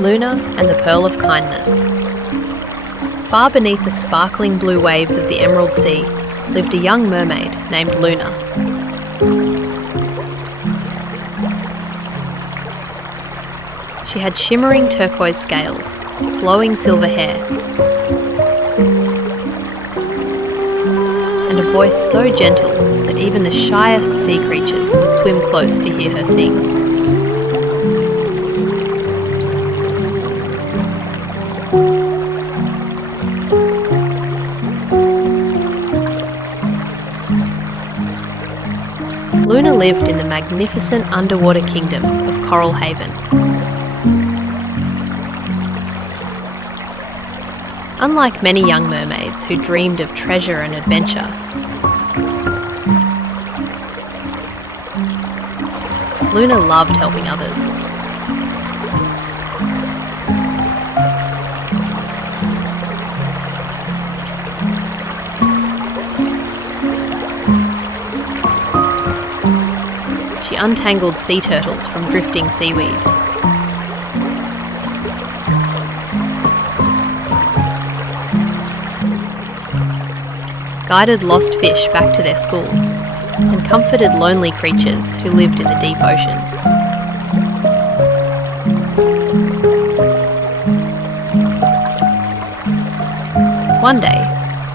Luna and the Pearl of Kindness. Far beneath the sparkling blue waves of the Emerald Sea lived a young mermaid named Luna. She had shimmering turquoise scales, flowing silver hair, and a voice so gentle that even the shyest sea creatures would swim close to hear her sing. Luna lived in the magnificent underwater kingdom of Coral Haven. Unlike many young mermaids who dreamed of treasure and adventure, Luna loved helping others. She untangled sea turtles from drifting seaweed. Guided lost fish back to their schools, and comforted lonely creatures who lived in the deep ocean. One day,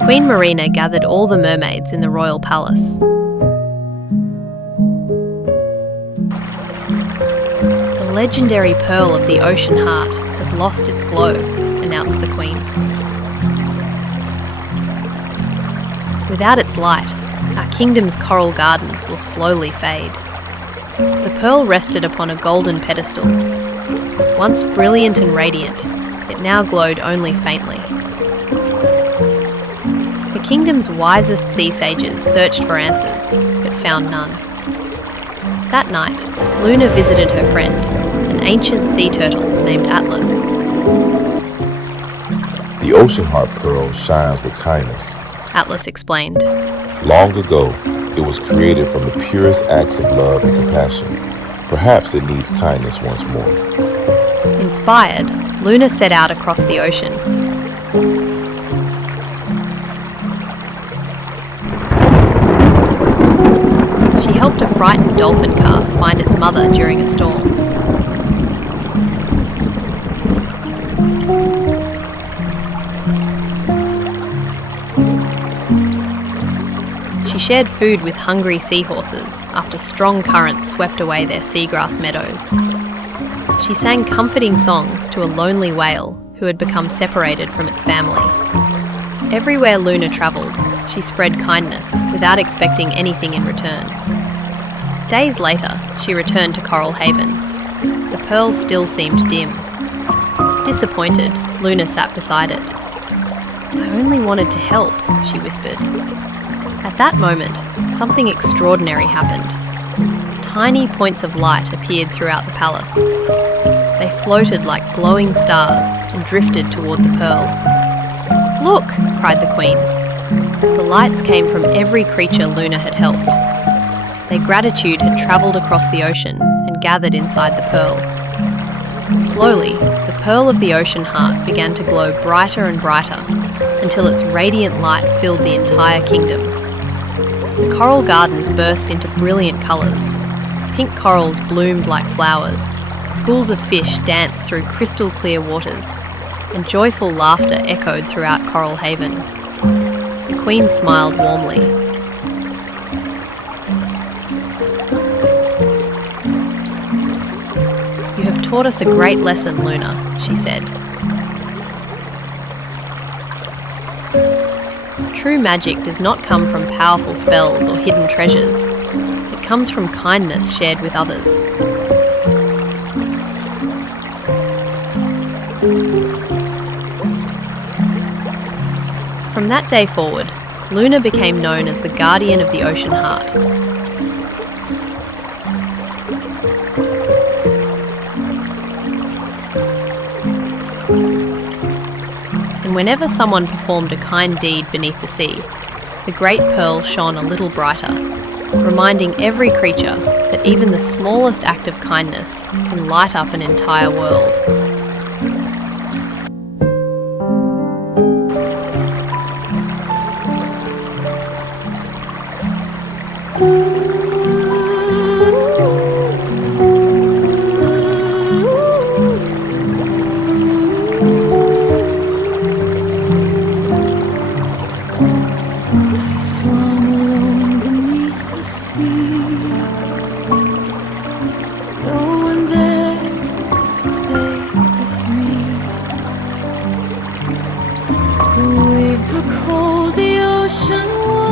Queen Marina gathered all the mermaids in the royal palace. The legendary pearl of the ocean heart has lost its glow, announced the Queen. Without its light, our kingdom's coral gardens will slowly fade. The pearl rested upon a golden pedestal. Once brilliant and radiant, it now glowed only faintly. The kingdom's wisest sea sages searched for answers, but found none. That night, Luna visited her friend, an ancient sea turtle named Atlas. The ocean heart pearl shines with kindness, Atlas explained. Long ago, it was created from the purest acts of love and compassion. Perhaps it needs kindness once more. Inspired, Luna set out across the ocean. She helped a frightened dolphin calf find its mother during a storm. She shared food with hungry seahorses after strong currents swept away their seagrass meadows. She sang comforting songs to a lonely whale who had become separated from its family. Everywhere Luna travelled, she spread kindness without expecting anything in return. Days later, she returned to Coral Haven. The pearl still seemed dim. Disappointed, Luna sat beside it. "I only wanted to help," she whispered. At that moment, something extraordinary happened. Tiny points of light appeared throughout the palace. They floated like glowing stars and drifted toward the pearl. "Look!" cried the Queen. The lights came from every creature Luna had helped. Their gratitude had travelled across the ocean and gathered inside the pearl. Slowly, the pearl of the ocean heart began to glow brighter and brighter until its radiant light filled the entire kingdom. The coral gardens burst into brilliant colours. Pink corals bloomed like flowers, schools of fish danced through crystal clear waters, and joyful laughter echoed throughout Coral Haven. The Queen smiled warmly. "You have taught us a great lesson, Luna," she said. True magic does not come from powerful spells or hidden treasures. It comes from kindness shared with others. From that day forward, Luna became known as the guardian of the ocean heart. And whenever someone performed a kind deed beneath the sea, the great pearl shone a little brighter, reminding every creature that even the smallest act of kindness can light up an entire world. nights were cold, the ocean was